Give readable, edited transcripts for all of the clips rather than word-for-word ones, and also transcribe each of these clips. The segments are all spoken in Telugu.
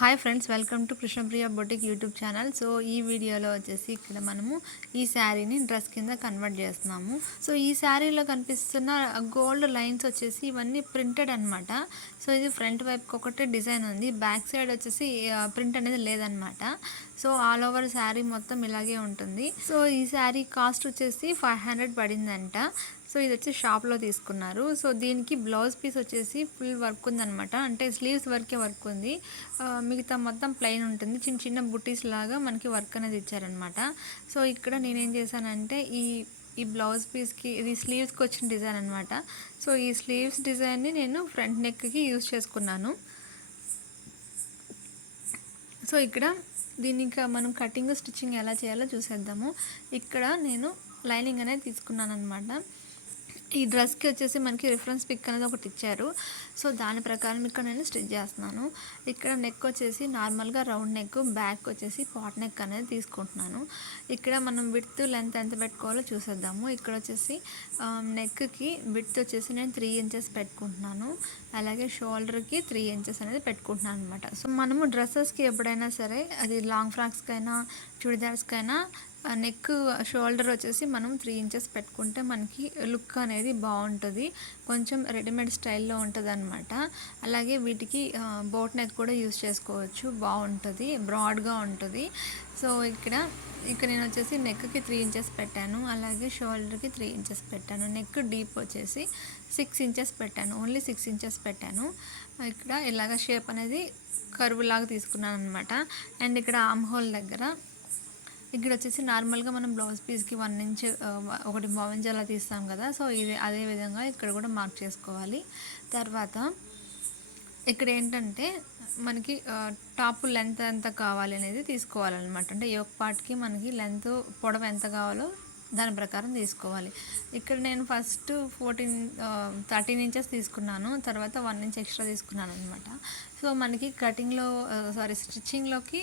Hi friends, welcome to Krishnapriya boutique YouTube channel. So ఈ వీడియోలో వచ్చేసి ఇక్కడ మనము ఈ శారీని డ్రెస్ కింద కన్వర్ట్ చేస్తున్నాము. సో ఈ శారీలో కనిపిస్తున్న గోల్డ్ లైన్స్ వచ్చేసి ఇవన్నీ ప్రింటెడ్ అనమాట. సో ఇది ఫ్రంట్ వైపుకి ఒకటే డిజైన్ ఉంది, బ్యాక్ సైడ్ వచ్చేసి ప్రింట్ అనేది లేదనమాట. సో ఆల్ ఓవర్ శారీ మొత్తం ఇలాగే ఉంటుంది. సో ఈ శారీ కాస్ట్ వచ్చేసి 500 పడిందంట. సో ఇది వచ్చి షాప్లో తీసుకున్నారు. సో దీనికి బ్లౌజ్ పీస్ వచ్చేసి ఫుల్ వర్క్ ఉందనమాట, అంటే స్లీవ్స్ వరకే వర్క్ ఉంది, మిగతా మొత్తం ప్లెయిన్ ఉంటుంది. చిన్న చిన్న బుటీస్ లాగా మనకి వర్క్ అనేది ఇచ్చారనమాట. సో ఇక్కడ నేనేం చేశానంటే ఈ బ్లౌజ్ పీస్కి ఇది స్లీవ్స్కి వచ్చిన డిజైన్ అనమాట. సో ఈ స్లీవ్స్ డిజైన్ని నేను ఫ్రంట్ నెక్కి యూజ్ చేసుకున్నాను. సో ఇక్కడ దీన్ని ఇంకా మనం కటింగ్ స్టిచ్చింగ్ ఎలా చేయాలో చూసేద్దాము. ఇక్కడ నేను లైనింగ్ అనేది తీసుకున్నాను అనమాట. ఈ డ్రెస్కి వచ్చేసి మనకి రిఫరెన్స్ పిక్ అనేది ఒకటి ఇచ్చారు. సో దాని ప్రకారం ఇక్కడ నేను స్టిచ్ చేస్తున్నాను. ఇక్కడ నెక్ వచ్చేసి నార్మల్గా రౌండ్ నెక్, బ్యాక్ వచ్చేసి పాట్ నెక్ అనేది తీసుకుంటున్నాను. ఇక్కడ మనం విడ్త్ లెంత్ ఎంత పెట్టుకోవాలో చూసేద్దాము. ఇక్కడ వచ్చేసి నెక్కి విడ్త్ వచ్చేసి నేను 3 ఇంచెస్ పెట్టుకుంటున్నాను. అలాగే షోల్డర్కి 3 ఇంచెస్ అనేది పెట్టుకుంటున్నాను అనమాట. సో మనము డ్రెస్సెస్కి ఎప్పుడైనా సరే, అది లాంగ్ ఫ్రాక్స్కైనా చుడిదార్స్కైనా నెక్ షోల్డర్ వచ్చేసి మనం 3 ఇంచెస్ పెట్టుకుంటే మనకి లుక్ అనేది బాగుంటుంది, కొంచెం రెడీమేడ్ స్టైల్లో ఉంటుంది అనమాట. అలాగే వీటికి బోట్ నెక్ కూడా యూజ్ చేసుకోవచ్చు, బాగుంటుంది, బ్రాడ్గా ఉంటుంది. సో ఇక్కడ నేను వచ్చేసి నెక్కి 3 ఇంచెస్ పెట్టాను, అలాగే షోల్డర్కి 3 ఇంచెస్ పెట్టాను. నెక్ డీప్ వచ్చేసి 6 ఇంచెస్ పెట్టాను, ఓన్లీ 6 ఇంచెస్ పెట్టాను. ఇక్కడ ఇలాగ షేప్ అనేది కర్వ్ లాగా తీసుకున్నాను అనమాట. అండ్ ఇక్కడ ఆమ్ హోల్ దగ్గర ఇక్కడ వచ్చేసి నార్మల్గా మనం బ్లౌజ్ పీస్కి 1 ఇంచ్ ఒకటి బావించ్ అలా తీస్తాం కదా. సో ఇది అదే విధంగా ఇక్కడ కూడా మార్క్ చేసుకోవాలి. తర్వాత ఇక్కడ ఏంటంటే మనకి టాప్ లెంత్ ఎంత కావాలి అనేది తీసుకోవాలన్నమాట. అంటే యోక్ పార్ట్కి మనకి లెంత్ పొడవు ఎంత కావాలో దాని ప్రకారం తీసుకోవాలి. ఇక్కడ నేను ఫస్ట్ 13 ఇంచెస్ తీసుకున్నాను, తర్వాత 1 ఇంచ్ ఎక్స్ట్రా తీసుకున్నాను అనమాట. సో మనకి కటింగ్లో స్టిచ్చింగ్లోకి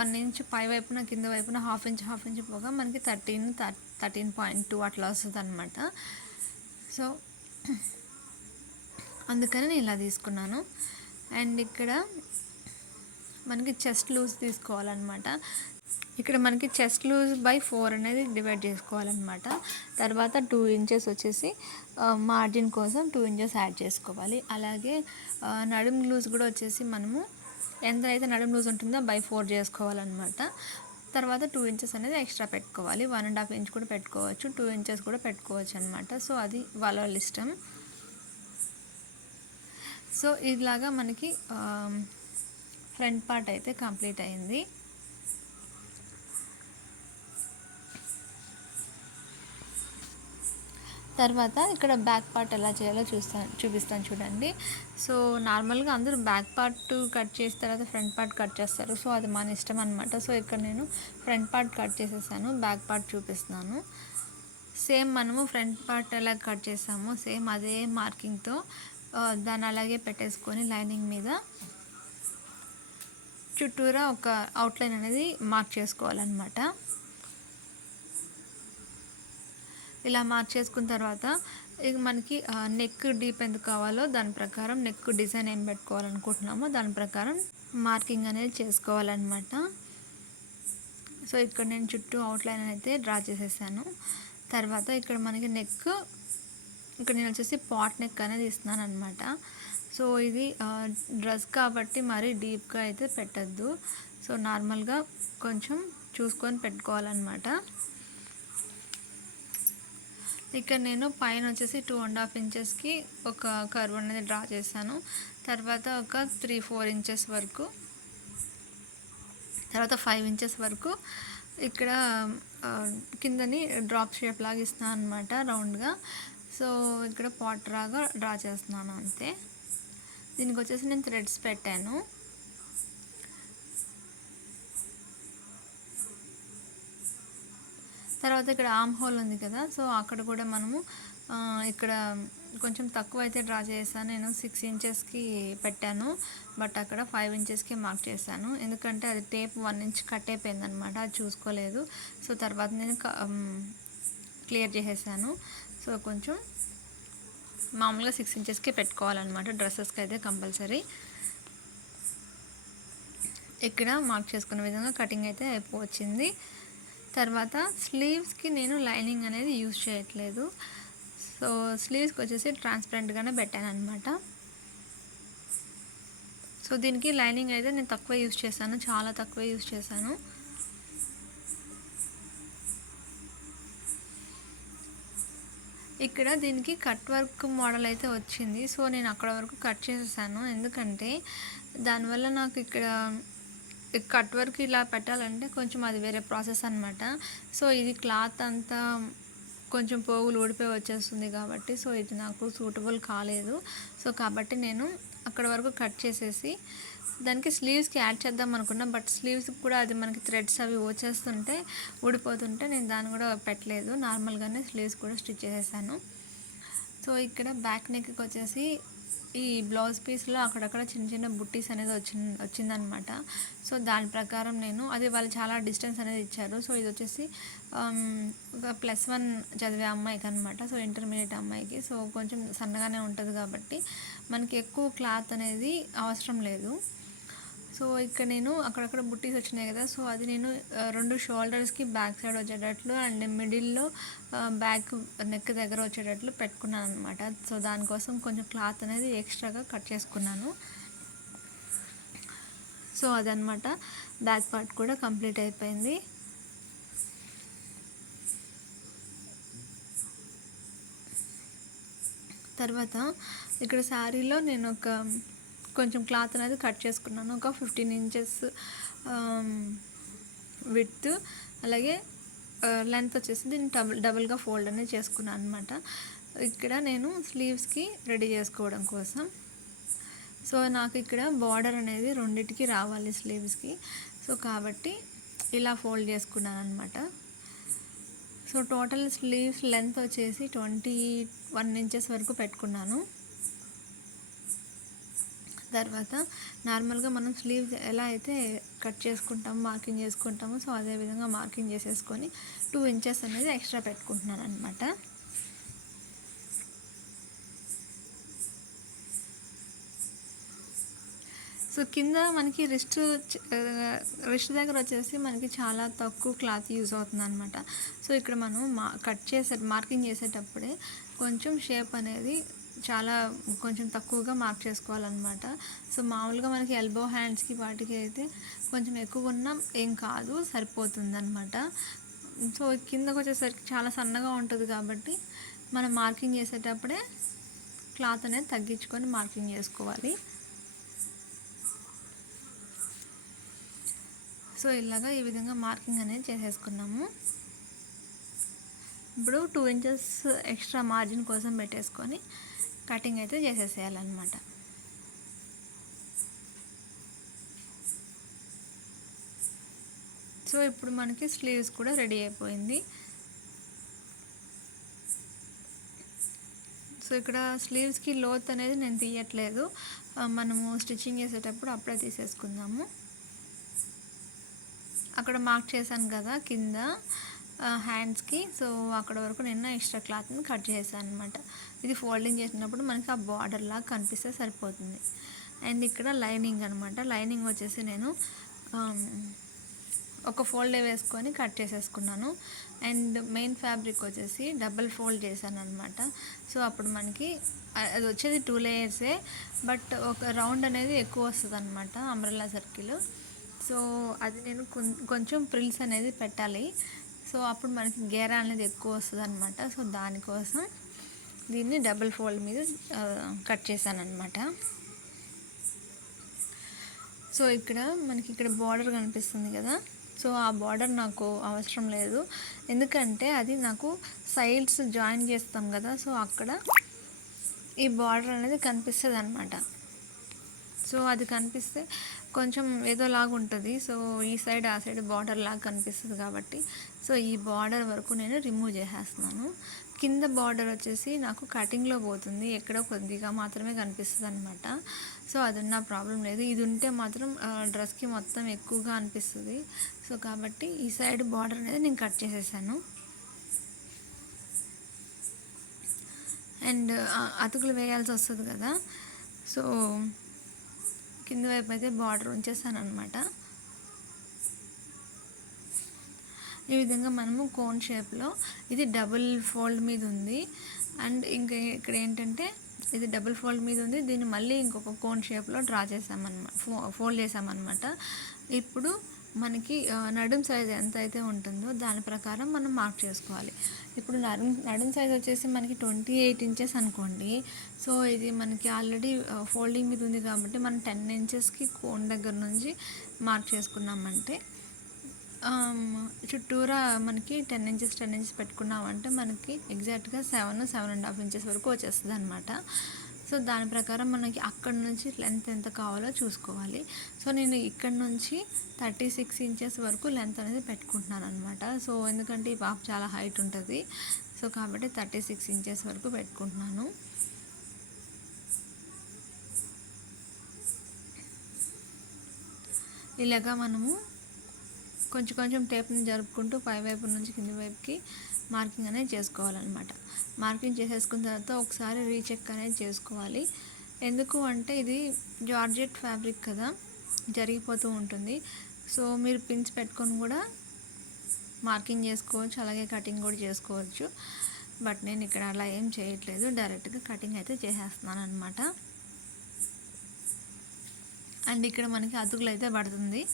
1 ఇంచ్ పై వైపున కింద వైపున హాఫ్ ఇంచ్ పోగా మనకి 13.2 అట్లా వస్తుంది అనమాట. సో అందుకని నేను ఇలా తీసుకున్నాను. అండ్ ఇక్కడ మనకి చెస్ట్ లూజ్ తీసుకోవాలన్నమాట. ఇక్కడ మనకి చెస్ట్ లూజ్ బై 4 అనేది డివైడ్ చేసుకోవాలన్నమాట. తర్వాత 2 ఇంచెస్ వచ్చేసి మార్జిన్ కోసం 2 ఇంచెస్ యాడ్ చేసుకోవాలి. అలాగే నడుము లూజ్ కూడా వచ్చేసి మనము ఎంత అయితే నడుము లూజ్ ఉంటుందో బై 4 చేసుకోవాలన్నమాట. తర్వాత 2 ఇంచెస్ అనేది ఎక్స్ట్రా పెట్టుకోవాలి, 1.5 ఇంచ్ కూడా పెట్టుకోవచ్చు, 2 ఇంచెస్ కూడా పెట్టుకోవచ్చు అనమాట. సో అది వాళ్ళ ఇష్టం. సో ఇలాగా మనకి ఫ్రంట్ పార్ట్ అయితే కంప్లీట్ అయింది. తర్వాత ఇక్కడ బ్యాక్ పార్ట్ ఎలా చేయాలో చూపిస్తాను చూడండి. సో నార్మల్గా అందరూ బ్యాక్ పార్ట్ కట్ చేసిన తర్వాత ఫ్రంట్ పార్ట్ కట్ చేస్తారు. సో అది మన ఇష్టం అనమాట. సో ఇక్కడ నేను ఫ్రంట్ పార్ట్ కట్ చేసేసాను, బ్యాక్ పార్ట్ చూపిస్తున్నాను. సేమ్ మనము ఫ్రంట్ పార్ట్ ఎలా కట్ చేసామో సేమ్ అదే మార్కింగ్తో దాన్ని అలాగే పెట్టేసుకొని లైనింగ్ మీద చుట్టూరా ఒక అవుట్లైన్ అనేది మార్క్ చేసుకోవాలన్నమాట. ఇలా మార్క్ చేసుకున్న తర్వాత ఇక మనకి నెక్ డీప్ ఎంత కావాలో దాని ప్రకారం, నెక్ డిజైన్ ఏం పెట్టుకోవాలనుకుంటున్నామో దాని ప్రకారం మార్కింగ్ అనేది చేసుకోవాలన్నమాట. సో ఇక్కడ నేను చుట్టూ అవుట్లైన్ అయితే డ్రా చేసేసాను. తర్వాత ఇక్కడ మనకి నెక్, ఇక్కడ నేను వచ్చేసి పాట్ నెక్ అనేది ఇస్తున్నాను అనమాట. సో ఇది డ్రెస్ కాబట్టి మరీ డీప్గా అయితే పెట్టద్దు. సో నార్మల్గా కొంచెం చూసుకొని పెట్టుకోవాలన్నమాట. ఇక్కడ నేను పైన వచ్చేసి 2.5 ఇంచెస్కి ఒక కర్వ్ అనేది డ్రా చేశాను. తర్వాత ఒక 3-4 ఇంచెస్ వరకు, తర్వాత 5 ఇంచెస్ వరకు ఇక్కడ కిందని డ్రాప్ షేప్ లాగా ఇస్తున్నాను అనమాట, రౌండ్గా. సో ఇక్కడ పాట్ లాగా డ్రా చేస్తున్నాను అంతే. దీనికి వచ్చేసి నేను థ్రెడ్స్ పెట్టాను. తర్వాత ఇక్కడ ఆమ్ హోల్ ఉంది కదా, సో అక్కడ కూడా మనము ఇక్కడ కొంచెం తక్కువ అయితే డ్రా చేశాను. నేను 6 ఇంచెస్కి పెట్టాను, బట్ అక్కడ 5 ఇంచెస్కి మార్క్ చేశాను. ఎందుకంటే అది టేప్ 1 ఇంచ్ కట్ అయిపోయింది అనమాట, అది చూసుకోలేదు. సో తర్వాత నేను క్లియర్ చేసేసాను. సో కొంచెం మామూలుగా 6 ఇంచెస్కి పెట్టుకోవాలన్నమాట డ్రెస్సెస్కి అయితే కంపల్సరీ. ఇక్కడ మార్క్ చేసుకున్న విధంగా కటింగ్ అయితే అయిపోవచ్చింది. తర్వాత స్లీవ్స్కి నేను లైనింగ్ అనేది యూజ్ చేయట్లేదు. సో స్లీవ్స్కి వచ్చేసి ట్రాన్స్పరెంట్గానే పెట్టాను అనమాట. సో దీనికి లైనింగ్ అయితే నేను తక్కువ యూజ్ చేశాను, చాలా తక్కువ యూజ్ చేశాను. ఇక్కడ దీనికి కట్ వర్క్ మోడల్ అయితే వచ్చింది. సో నేను అక్కడ వరకు కట్ చేసేసాను, ఎందుకంటే దానివల్ల నాకు ఇక్కడ కట్ వర్క్ ఇలా పెట్టాలంటే కొంచెం అది వేరే ప్రాసెస్ అనమాట. సో ఇది క్లాత్ అంతా కొంచెం పోగులు ఊడిపోయి వచ్చేస్తుంది కాబట్టి సో ఇది నాకు సూటబుల్ కాలేదు. సో కాబట్టి నేను అక్కడ వరకు కట్ చేసేసి దానికి స్లీవ్స్కి యాడ్ చేద్దాం అనుకున్నా, బట్ స్లీవ్స్కి కూడా అది మనకి థ్రెడ్స్ అవి వచ్చేస్తుంటే ఊడిపోతుంటే నేను దాన్ని కూడా పెట్టలేదు, నార్మల్గానే స్లీవ్స్ కూడా స్టిచ్ చేసేసాను. సో ఇక్కడ బ్యాక్ నెక్కి వచ్చేసి ఈ బ్లౌజ్ పీస్లో అక్కడక్కడ చిన్న చిన్న బుట్టీస్ అనేది వచ్చిందనమాట. సో దాని ప్రకారం నేను అది వాళ్ళు చాలా డిస్టెన్స్ అనేది ఇచ్చారు. సో ఇది వచ్చేసి +1 చదివే అమ్మాయికి అనమాట. సో ఇంటర్మీడియట్ అమ్మాయికి. సో కొంచెం సన్నగానే ఉంటుంది కాబట్టి మనకి ఎక్కువ క్లాత్ అనేది అవసరం లేదు. సో ఇక్కడ నేను అక్కడక్కడ బుట్టీస్ వచ్చినాయి కదా, సో అది నేను 2 షోల్డర్స్కి బ్యాక్ సైడ్ వచ్చేటట్లు అండ్ మిడిల్లో బ్యాక్ నెక్ దగ్గర వచ్చేటట్లు పెట్టుకున్నాను అనమాట. సో దానికోసం కొంచెం క్లాత్ అనేది ఎక్స్ట్రాగా కట్ చేసుకున్నాను. సో అదనమాట, బ్యాక్ పార్ట్ కూడా కంప్లీట్ అయిపోయింది. తర్వాత ఇక్కడ శారీలో నేను కొంచెం క్లాత్ అనేది కట్ చేసుకున్నాను, ఒక 15 ఇంచెస్ విడ్త్, అలాగే లెంత్ వచ్చేసి దీన్ని డబుల్గా ఫోల్డ్ అనేది చేసుకున్నాను అనమాట. ఇక్కడ నేను స్లీవ్స్కి రెడీ చేసుకోవడం కోసం. సో నాకు ఇక్కడ బార్డర్ అనేది రెండిటికి రావాలి స్లీవ్స్కి. సో కాబట్టి ఇలా ఫోల్డ్ చేసుకున్నాను అనమాట. సో టోటల్ స్లీవ్స్ లెంత్ వచ్చేసి 21 ఇంచెస్ వరకు పెట్టుకున్నాను. తర్వాత నార్మల్గా మనం స్లీవ్స్ ఎలా అయితే కట్ చేసుకుంటాము, మార్కింగ్ చేసుకుంటామో, సో అదేవిధంగా మార్కింగ్ చేసేసుకొని 2 ఇంచెస్ అనేది ఎక్స్ట్రా పెట్టుకుంటున్నాను అనమాట. సో కింద మనకి రిస్ట్ దగ్గర వచ్చేసి మనకి చాలా తక్కువ క్లాత్ యూజ్ అవుతుంది అనమాట. సో ఇక్కడ మనం మార్కింగ్ చేసేటప్పుడే కొంచెం షేప్ అనేది కొంచెం తక్కువగా మార్క్ చేసుకోవాలన్నమాట. సో మామూలుగా మనకి ఎల్బో హ్యాండ్స్కి వాటికి అయితే కొంచెం ఎక్కువ ఉన్నా ఏం కాదు, సరిపోతుంది అనమాట. సో కిందకు వచ్చేసరికి చాలా సన్నగా ఉంటుంది కాబట్టి మనం మార్కింగ్ చేసేటప్పుడే క్లాత్ అనేది తగ్గించుకొని మార్కింగ్ చేసుకోవాలి. సో ఇలాగా ఈ విధంగా మార్కింగ్ అనేది చేసేసుకున్నాము. ఇప్పుడు 2 ఇంచెస్ ఎక్స్ట్రా మార్జిన్ కోసం పెట్టేసుకొని కటింగ్ అయితే చేసేసేయాలన్నమాట. సో ఇప్పుడు మనకి స్లీవ్స్ కూడా రెడీ అయిపోయింది. సో ఇక్కడ స్లీవ్స్కి లోత్ అనేది నేను తీయట్లేదు, మనము స్టిచ్చింగ్ చేసేటప్పుడు అప్పుడే తీసేసుకుందాము. అక్కడ మార్క్ చేశాను కదా కింద హ్యాండ్స్కి, సో అక్కడ వరకు నేను ఎక్స్ట్రా క్లాత్ని కట్ చేశాను అనమాట. ఇది ఫోల్డింగ్ చేసినప్పుడు మనకి ఆ బార్డర్ లాగా కనిపిస్తే సరిపోతుంది. అండ్ ఇక్కడ లైనింగ్ అనమాట. లైనింగ్ వచ్చేసి నేను ఒక ఫోల్డ్ వేసుకొని కట్ చేసేసుకున్నాను. అండ్ మెయిన్ ఫ్యాబ్రిక్ వచ్చేసి డబల్ ఫోల్డ్ చేశాను అనమాట. సో అప్పుడు మనకి అది వచ్చేది 2 లేయర్సే, బట్ ఒక రౌండ్ అనేది ఎక్కువ వస్తుంది అనమాట, అంబ్రెల్లా సర్కిల్. సో అది నేను కొంచెం ప్రిల్స్ అనేది పెట్టాలి. సో అప్పుడు మనకి గేరా అనేది ఎక్కువ వస్తుంది అనమాట. సో దానికోసం దీన్ని డబుల్ ఫోల్డ్ మీద కట్ చేశాను అనమాట. సో ఇక్కడ మనకి ఇక్కడ బార్డర్ కనిపిస్తుంది కదా, సో ఆ బార్డర్ నాకు అవసరం లేదు, ఎందుకంటే అది నాకు సైడ్స్ జాయిన్ చేస్తాం కదా, సో అక్కడ ఈ బార్డర్ అనేది కనిపిస్తుంది అనమాట. సో అది కనిపిస్తే కొంచెం ఏదోలాగా ఉంటుంది. సో ఈ సైడ్ ఆ సైడ్ బార్డర్ లాగా కనిపిస్తుంది కాబట్టి సో ఈ బార్డర్ వరకు నేను రిమూవ్ చేసేస్తున్నాను. కింద బార్డర్ వచ్చేసి నాకు కటింగ్లో పోతుంది, ఎక్కడో కొద్దిగా మాత్రమే కనిపిస్తుంది అనమాట. సో అది ఉన్న ప్రాబ్లం లేదు. ఇది ఉంటే మాత్రం డ్రెస్కి మొత్తం ఎక్కువగా అనిపిస్తుంది. సో కాబట్టి ఈ సైడ్ బార్డర్ అనేది నేను కట్ చేసేసాను. అండ్ అతుకులు వేయాల్సి వస్తుంది కదా, సో కింద వైపు అయితే బార్డర్ ఉంచేసాను అనమాట. ఈ విధంగా మనము కోన్ షేప్లో, ఇది డబుల్ ఫోల్డ్ మీద ఉంది. అండ్ ఇంకా ఇక్కడ ఏంటంటే ఇది డబుల్ ఫోల్డ్ మీద ఉంది, దీన్ని మళ్ళీ ఇంకొక కోన్ షేప్లో డ్రా చేసామన్నమాట, ఫోల్డ్ చేసామన్నమాట. ఇప్పుడు మనకి నడుం సైజ్ ఎంత అయితే ఉంటుందో దాని ప్రకారం మనం మార్క్ చేసుకోవాలి. ఇప్పుడు నడుం సైజ్ వచ్చేసి మనకి 28 ఇంచెస్ అనుకోండి. సో ఇది మనకి ఆల్రెడీ ఫోల్డింగ్ మీద ఉంది కాబట్టి మనం 10 ఇంచెస్కి కోన్ దగ్గర నుంచి మార్క్ చేసుకున్నామంటే చుట్టూరా మనకి 10 ఇంచెస్ పెట్టుకున్నామంటే మనకి ఎగ్జాక్ట్గా 7.5 ఇంచెస్ వరకు వచ్చేస్తుంది అనమాట. సో దాని ప్రకారం మనకి అక్కడ నుంచి లెంత్ ఎంత కావాలో చూసుకోవాలి. సో నేను ఇక్కడ నుంచి 36 ఇంచెస్ వరకు లెంత్ అనేది పెట్టుకుంటున్నాను అనమాట. సో ఎందుకంటే ఈ పాప చాలా హైట్ ఉంటుంది, సో కాబట్టి 36 ఇంచెస్ వరకు పెట్టుకుంటున్నాను. ఇలాగా మనము కొంచెం టేప్ని జరుపుకుంటూ పై వైపు నుంచి కింది వైపుకి మార్కింగ్ అనేది చేసుకోవాలన్నమాట. మార్కింగ్ చేసేసుకున్న తర్వాత ఒకసారి రీచెక్ అనేది చేసుకోవాలి. ఎందుకు అంటే ఇది జార్జెట్ ఫ్యాబ్రిక్ కదా, జరిగిపోతూ ఉంటుంది. సో మీరు పిన్స్ పెట్టుకొని కూడా మార్కింగ్ చేసుకోవచ్చు, అలాగే కటింగ్ కూడా చేసుకోవచ్చు. బట్ నేను ఇక్కడ అలా ఏం చేయట్లేదు, డైరెక్ట్గా కటింగ్ అయితే చేసేస్తున్నాను అనమాట. అండ్ ఇక్కడ మనకి అతుకులు అయితే పడుతుంది.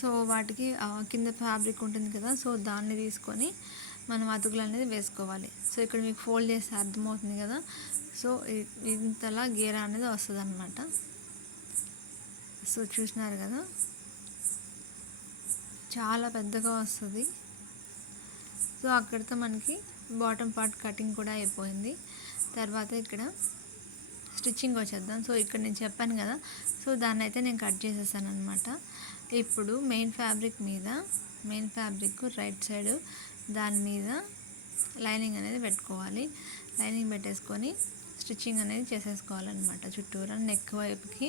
సో వాటికి కింద ఫ్యాబ్రిక్ ఉంటుంది కదా, సో దాన్ని తీసుకొని మనం అతుకులు అనేది వేసుకోవాలి. సో ఇక్కడ మీకు ఫోల్డ్ చేస్తే అర్థమవుతుంది కదా. సో ఇంతలా గేరా అనేది వస్తుంది అనమాట. సో చూసినారు కదా, చాలా పెద్దగా వస్తుంది. సో అక్కడితో మనకి బాటమ్ పార్ట్ కటింగ్ కూడా అయిపోయింది. తర్వాత ఇక్కడ స్టిచ్చింగ్ వచ్చేద్దాం. సో ఇక్కడ నేను చెప్పాను కదా, సో దాన్ని అయితే నేను కట్ చేసేసాను అనమాట. ఇప్పుడు మెయిన్ ఫ్యాబ్రిక్ రైట్ సైడ్ దాని మీద లైనింగ్ అనేది పెట్టుకోవాలి. లైనింగ్ పెట్టేసుకొని స్టిచ్చింగ్ అనేది చేసేసుకోవాలన్నమాట చుట్టూరా నెక్ వైపుకి.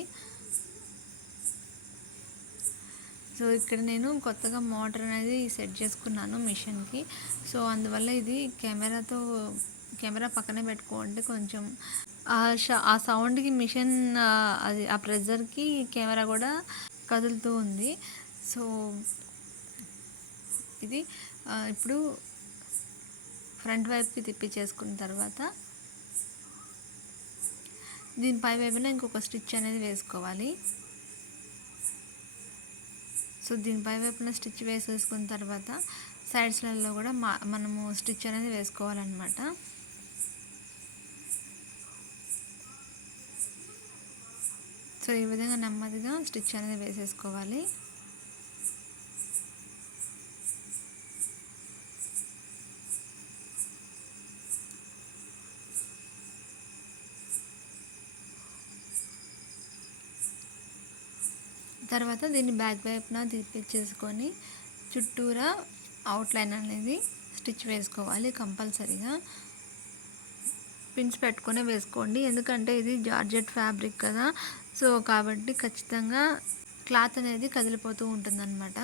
సో ఇక్కడ నేను కొత్తగా మోటార్ అనేది సెట్ చేసుకున్నాను మిషన్కి. సో అందువల్ల ఇది కెమెరా పక్కనే పెట్టుకోండి. కొంచెం ఆ సౌండ్కి మిషన్ అది ఆ ప్రెజర్కి కెమెరా కూడా కదులుతూ ఉంది. సో ఇది ఇప్పుడు ఫ్రంట్ వైపుకి తిప్పి చేసుకున్న తర్వాత దీని పై వైపున ఇంకొక స్టిచ్ అనేది వేసుకోవాలి. సో దీని పై వైపున స్టిచ్ వేసేసుకున్న తర్వాత సైడ్స్లలో కూడా మనము స్టిచ్ అనేది వేసుకోవాలన్నమాట. సో ఈ విధంగా నెమ్మదిగా స్టిచ్ అనేది వేసేసుకోవాలి. తర్వాత దీన్ని బ్యాక్ వైపున తిప్పించేసుకొని చుట్టూరా అవుట్లైన్ అనేది స్టిచ్ వేసుకోవాలి. కంపల్సరీగా పిన్స్ పెట్టుకొని వేసుకోండి, ఎందుకంటే ఇది జార్జెట్ ఫ్యాబ్రిక్ కదా. సో కాబట్టి ఖచ్చితంగా క్లాత్ అనేది కదిలిపోతూ ఉంటుందన్నమాట.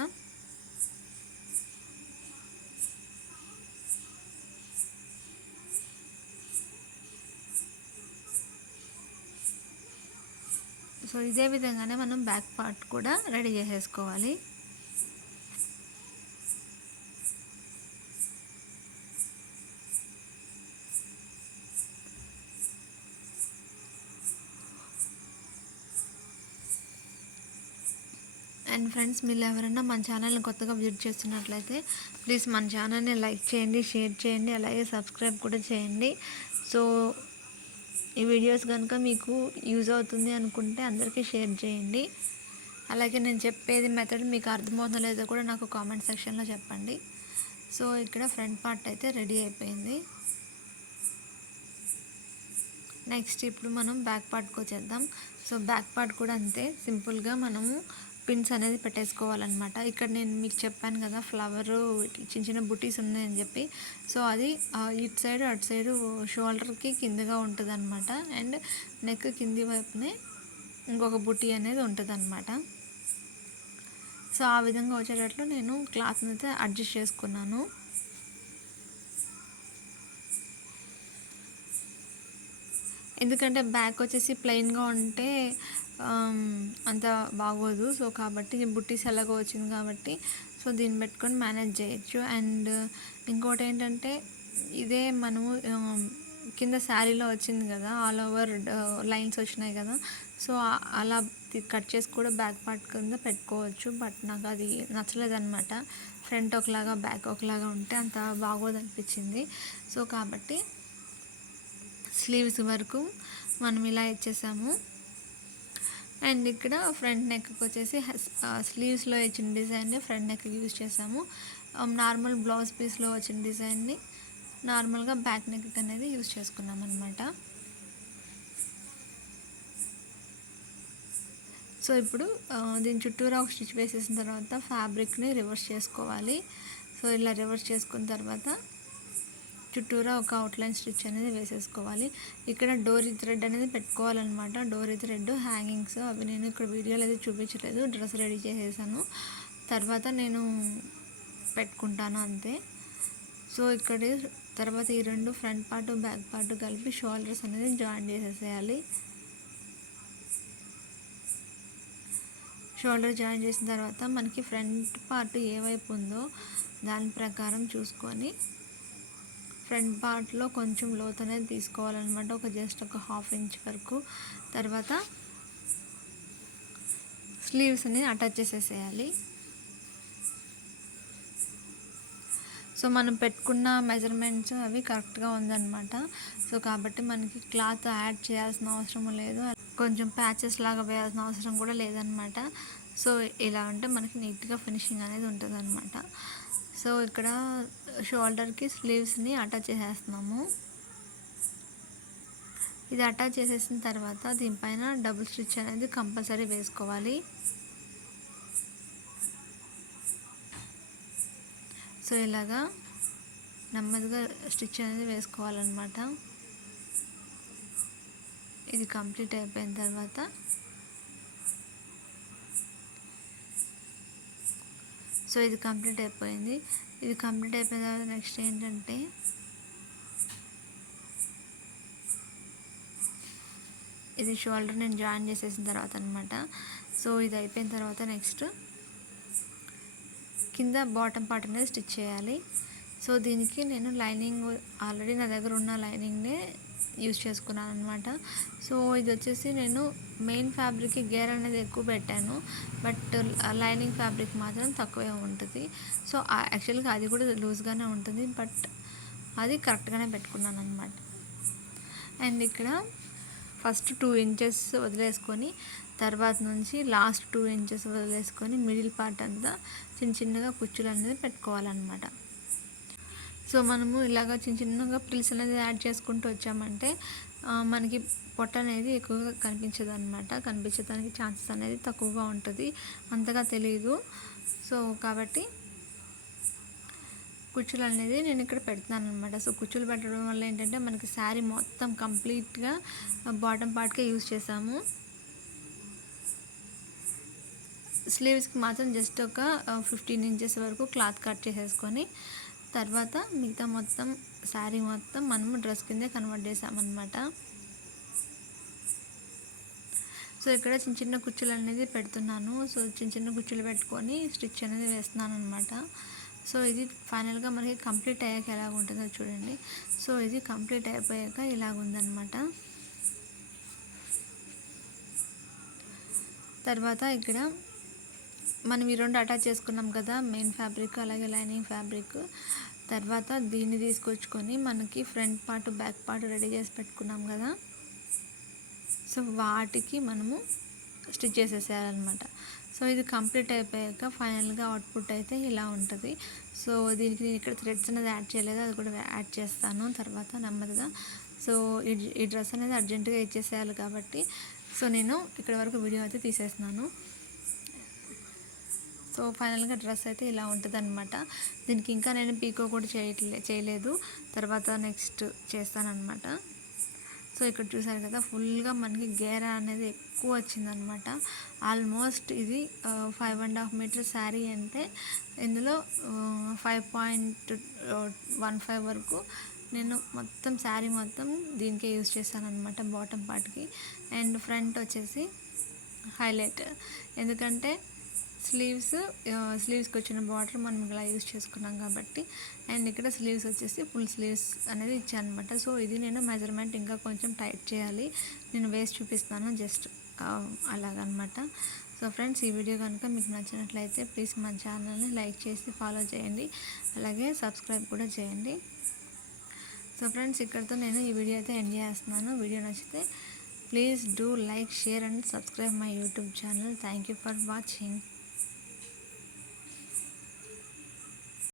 సో ఇదే విధంగానే మనం బ్యాక్ పార్ట్ కూడా రెడీ చేసేసుకోవాలి. అండ్ ఫ్రెండ్స్, మీరు ఎవరైనా మన ఛానల్ని కొత్తగా విజిట్ చేస్తున్నట్లయితే ప్లీజ్ మన ఛానల్ని లైక్ చేయండి, షేర్ చేయండి, అలాగే సబ్స్క్రైబ్ కూడా చేయండి. సో ఈ వీడియోస్ కనుక మీకు యూజ్ అవుతుంది అనుకుంటే అందరికీ షేర్ చేయండి. అలాగే నేను చెప్పేది మెథడ్ మీకు అర్థమవుతుందో లేదో కూడా నాకు కామెంట్ సెక్షన్లో చెప్పండి. సో ఇక్కడ ఫ్రంట్ పార్ట్ అయితే రెడీ అయిపోయింది. నెక్స్ట్ ఇప్పుడు మనం బ్యాక్ పార్ట్కి వచ్చేద్దాం. సో బ్యాక్ పార్ట్ కూడా అంతే సింపుల్గా మనము పిన్స్ అనేది పెట్టేసుకోవాలన్నమాట. ఇక్కడ నేను మీకు చెప్పాను కదా ఫ్లవర్ చిన్న చిన్న బుటీస్ ఉన్నాయని చెప్పి. సో అది ఇటు సైడ్ అటు సైడు షోల్డర్కి కిందగా ఉంటుంది అనమాట. అండ్ నెక్ కింది వైపునే ఇంకొక బుటీ అనేది ఉంటుంది అనమాట. సో ఆ విధంగా వచ్చేటట్లు నేను క్లాత్ని అయితే అడ్జస్ట్ చేసుకున్నాను. ఎందుకంటే బ్యాక్ వచ్చేసి ప్లెయిన్గా ఉంటే అంత బాగోదు. సో కాబట్టి బుట్టీస్ ఎలాగో వచ్చింది కాబట్టి సో దీన్ని పెట్టుకొని మేనేజ్ చేయొచ్చు. అండ్ ఇంకోటి ఏంటంటే ఇదే మనము కింద శారీలో వచ్చింది కదా, ఆల్ ఓవర్ లైన్స్ వచ్చినాయి కదా, సో అలా కట్ చేసి కూడా బ్యాక్ పార్ట్ కింద పెట్టుకోవచ్చు. బట్ నాకు అది నచ్చలేదన్నమాట. ఫ్రంట్ ఒకలాగా బ్యాక్ ఒకలాగా ఉంటే అంత బాగోదు అనిపించింది. సో కాబట్టి స్లీవ్స్ వరకు మనం ఇలా ఇచ్చేసాము. అండ్ ఇక్కడ ఫ్రంట్ నెక్కి వచ్చేసి స్లీవ్స్లో ఇచ్చిన డిజైన్ని ఫ్రంట్ నెక్కి యూజ్ చేసాము. నార్మల్ బ్లౌజ్ పీస్లో వచ్చిన డిజైన్ని నార్మల్గా బ్యాక్ నెక్ అనేది యూజ్ చేసుకున్నాం అనమాట. సో ఇప్పుడు దీని చుట్టూరా ఒక స్టిచ్ వేసేసిన తర్వాత ఫ్యాబ్రిక్ని రివర్స్ చేసుకోవాలి. సో ఇలా రివర్స్ చేసుకున్న తర్వాత చుట్టూరా ఒక అవుట్లైన్ స్టిచ్ అనేది వేసేసుకోవాలి. ఇక్కడ డోరీ థ్రెడ్ అనేది పెట్టుకోవాలన్నమాట. డోరీ థ్రెడ్ హ్యాంగింగ్స్ అవి నేను ఇక్కడ వీడియోలో అయితే చూపించలేదు, డ్రెస్ రెడీ చేసేసాను, తర్వాత నేను పెట్టుకుంటాను అంతే. సో ఇక్కడ తర్వాత ఈ రెండు ఫ్రంట్ పార్ట్ బ్యాక్ పార్ట్ కలిపి షోల్డర్స్ అనేది జాయిన్ చేసేసేయాలి. షోల్డర్ జాయిన్ చేసిన తర్వాత మనకి ఫ్రంట్ పార్ట్ ఏ వైపు ఉందో దాని ప్రకారం చూసుకొని ఫ్రంట్ పార్ట్లో కొంచెం లోత్ అనేది తీసుకోవాలన్నమాట, జస్ట్ ఒక 1/2 ఇంచ్ వరకు. తర్వాత స్లీవ్స్ని అటాచ్ చేసేసేయాలి. సో మనం పెట్టుకున్న మెజర్మెంట్స్ అవి కరెక్ట్గా ఉందన్నమాట. సో కాబట్టి మనకి క్లాత్ యాడ్ చేయాల్సిన అవసరం లేదు, కొంచెం ప్యాచెస్ లాగా వేయాల్సిన అవసరం కూడా లేదనమాట. సో ఇలా ఉంటే మనకి నీట్గా ఫినిషింగ్ అనేది ఉంటుంది అనమాట. సో ఇక్కడ షోల్డర్కి స్లీవ్స్ని అటాచ్ చేసేస్తున్నాము. ఇది అటాచ్ చేసేసిన తర్వాత దీనిపైన డబుల్ స్టిచ్ అనేది కంపల్సరీ వేసుకోవాలి. సో ఇలాగా నెమ్మదిగా స్టిచ్ అనేది వేసుకోవాలన్నమాట. ఇది కంప్లీట్ అయిపోయిన తర్వాత సో ఇది కంప్లీట్ అయిపోయింది. ఇది కంప్లీట్ అయిపోయిన తర్వాత నెక్స్ట్ ఏంటంటే ఇది షోల్డర్ నేను జాయిన్ చేసేసిన తర్వాత అనమాట. సో ఇది అయిపోయిన తర్వాత నెక్స్ట్ కింద బాటమ్ పార్ట్ అనేది స్టిచ్ చేయాలి. సో దీనికి నేను లైనింగ్ ఆల్రెడీ నా దగ్గర ఉన్న లైనింగ్నే యూజ్ చేసుకున్నాను అనమాట. సో ఇది వచ్చేసి నేను మెయిన్ ఫ్యాబ్రిక్కి గేర్ అనేది ఎక్కువ పెట్టాను, బట్ లైనింగ్ ఫ్యాబ్రిక్ మాత్రం తక్కువే ఉంటుంది. సో యాక్చువల్గా అది కూడా లూజ్గానే ఉంటుంది, బట్ అది కరెక్ట్గానే పెట్టుకున్నాను అనమాట. అండ్ ఇక్కడ ఫస్ట్ 2 ఇంచెస్ వదిలేసుకొని తర్వాత నుంచి లాస్ట్ 2 ఇంచెస్ వదిలేసుకొని మిడిల్ పార్ట్ అంతా చిన్నగా కుచ్చులు అనేది పెట్టుకోవాలన్నమాట. సో మనము ఇలాగ చిన్నగా ప్రిల్స్ అనేది యాడ్ చేసుకుంటూ వచ్చామంటే మనకి పొట్ట అనేది ఎక్కువగా కనిపించదు అనమాట, కనిపించడానికి ఛాన్సెస్ అనేది తక్కువగా ఉంటుంది, అంతగా తెలియదు. సో కాబట్టి కుచ్చులు అనేది నేను ఇక్కడ పెడుతున్నాను అనమాట. సో కుచ్చులు పెట్టడం వల్ల ఏంటంటే మనకి శారీ మొత్తం కంప్లీట్గా బాటమ్ పార్ట్కే యూజ్ చేసాము. స్లీవ్స్కి మాత్రం జస్ట్ ఒక 15 ఇంచెస్ వరకు క్లాత్ కట్ చేసేసుకొని తర్వాత మిగతా మొత్తం శారీ మొత్తం మనము డ్రెస్ కిందే కన్వర్ట్ చేసామన్నమాట. సో ఇక్కడ చిన్న కుచ్చులు అనేది పెడుతున్నాను. సో చిన్న కుచ్చులు పెట్టుకొని స్టిచ్ అనేది వేస్తున్నాను అనమాట. సో ఇది ఫైనల్గా మనకి కంప్లీట్ అయ్యాక ఎలాగ ఉంటుందో చూడండి. సో ఇది కంప్లీట్ అయిపోయాక ఇలాగ ఉందన్నమాట. తర్వాత ఇక్కడ మనం ఈ రెండు అటాచ్ చేసుకున్నాం కదా, మెయిన్ ఫ్యాబ్రిక్ అలాగే లైనింగ్ ఫ్యాబ్రిక్. తర్వాత దీన్ని తీసుకొచ్చుకొని మనకి front part back part ready చేసి పెట్టుకున్నాం కదా, సో వాటికి మనము స్టిచ్ చేసేసేయాలన్నమాట. సో ఇది కంప్లీట్ అయిపోయాక ఫైనల్గా అవుట్పుట్ అయితే ఇలా ఉంటుంది. సో దీనికి నేను ఇక్కడ థ్రెడ్స్ అనేది యాడ్ చేయలేదు, అది కూడా యాడ్ చేస్తాను తర్వాత నెమ్మదిగా. సో ఈ డ్రెస్ అనేది అర్జెంటుగా ఇచ్చేసేయాలి కాబట్టి సో నేను ఇక్కడ వరకు వీడియో అయితే తీసేస్తున్నాను. సో ఫైనల్గా డ్రెస్ అయితే ఇలా ఉంటుంది అనమాట. దీనికి ఇంకా నేను పీకో కూడా చేయలేదు, తర్వాత నెక్స్ట్ చేస్తానన్నమాట. సో ఇక్కడ చూసారు కదా, ఫుల్గా మనకి గేరా అనేది ఎక్కువ వచ్చిందనమాట. ఆల్మోస్ట్ ఇది 5.5 మీటర్ శారీ అంటే ఇందులో 5.15 వరకు నేను మొత్తం శారీ మొత్తం దీనికే యూజ్ చేశాను అనమాట బాటమ్ పార్ట్కి. అండ్ ఫ్రంట్ వచ్చేసి హైలైట్. ఎందుకంటే స్లీవ్స్కి వచ్చిన బార్డర్ మనం ఇలా యూజ్ చేసుకున్నాం కాబట్టి. అండ్ ఇక్కడ స్లీవ్స్ వచ్చేసి ఫుల్ స్లీవ్స్ అనేది ఇచ్చాను అనమాట. సో ఇది నేను మెజర్మెంట్ ఇంకా కొంచెం టైట్ చేయాలి. నేను వేస్ట్ చూపిస్తాను జస్ట్ అలాగనమాట. సో ఫ్రెండ్స్, ఈ వీడియో కనుక మీకు నచ్చినట్లయితే ప్లీజ్ మన ఛానల్ని లైక్ చేసి ఫాలో చేయండి, అలాగే సబ్స్క్రైబ్ కూడా చేయండి. సో ఫ్రెండ్స్, ఇక్కడితో నేను ఈ వీడియో అయితే ఎండ్ చేస్తున్నాను. వీడియో నచ్చితే please do like, share and subscribe my YouTube channel. Thank you for watching.